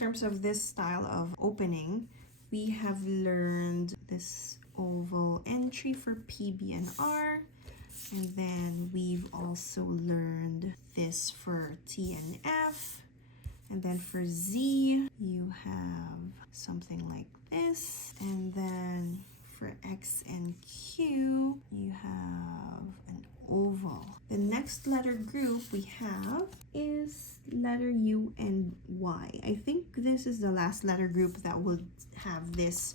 terms of this style of opening, we have learned this oval entry for P, B, and R. And then we've also learned this for T and F. And then for Z, you have something like this. And then for X and Q, you have an oval. The next letter group we have is letter U and Y. I think this is the last letter group that will have this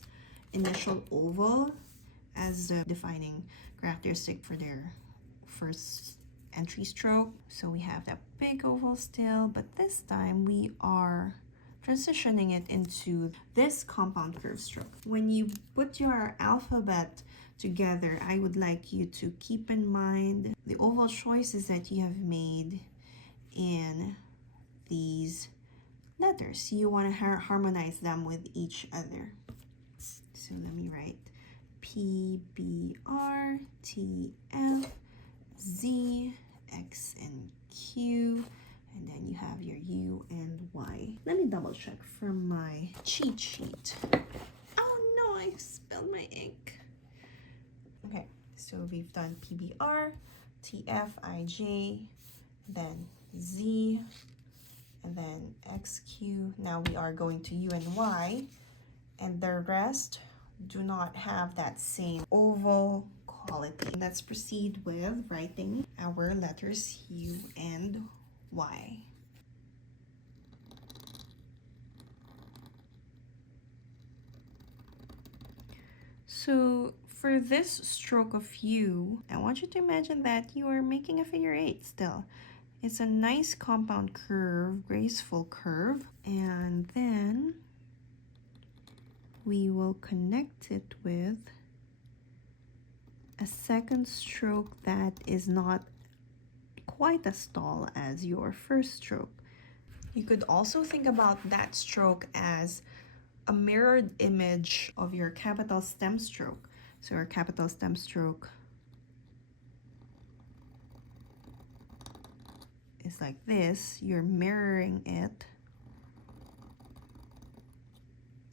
initial oval as the defining characteristic for their first entry stroke. So we have that big oval still, but this time we are transitioning it into this compound curve stroke. When you put your alphabet together, I would like you to keep in mind the oval choices that you have made in these letters. You want to harmonize them with each other. So let me write P, B, R, T, F, Z, X, and Q, and then you have your U and Y. Let me double check from my cheat sheet. Oh no, I spilled my ink. Okay, so we've done PBR, TF, IJ, then Z, and then XQ. Now we are going to U and Y, and the rest do not have that same oval quality. Let's proceed with writing our letters U and Y. So for this stroke of U, I want you to imagine that you are making a figure 8 still. It's a nice compound curve, graceful curve, and then we will connect it with a second stroke that is not quite as tall as your first stroke. You could also think about that stroke as a mirrored image of your capital stem stroke. So our capital stem stroke is like this. You're mirroring it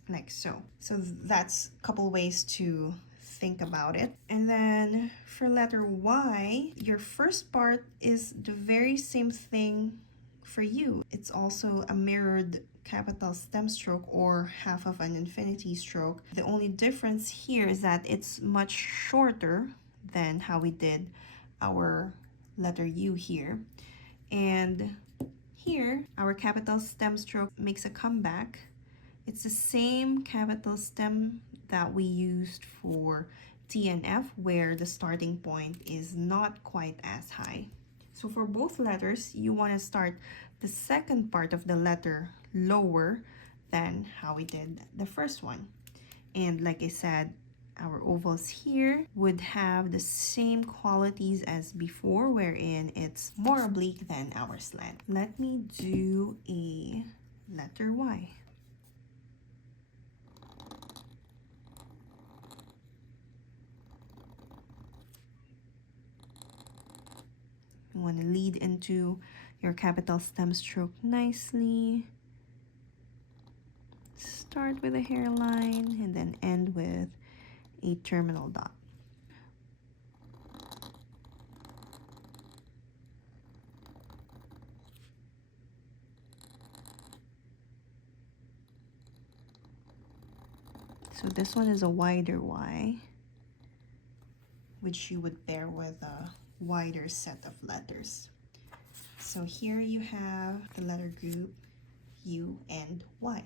like so. So that's a couple ways to think about it. And then for letter Y, your first part is the very same thing for you. It's also a mirrored capital stem stroke or half of an infinity stroke. The only difference here is that it's much shorter than how we did our letter U here. And here, our capital stem stroke makes a comeback. It's the same capital stem that we used for T and F, where the starting point is not quite as high. So for both letters, you want to start the second part of the letter lower than how we did the first one. And like I said, our ovals here would have the same qualities as before, wherein it's more oblique than our slant. Let me do a letter Y. You want to lead into your capital stem stroke nicely. Start with a hairline and then end with a terminal dot. So this one is a wider Y, which you would pair with a wider set of letters. So here you have the letter group U and Y.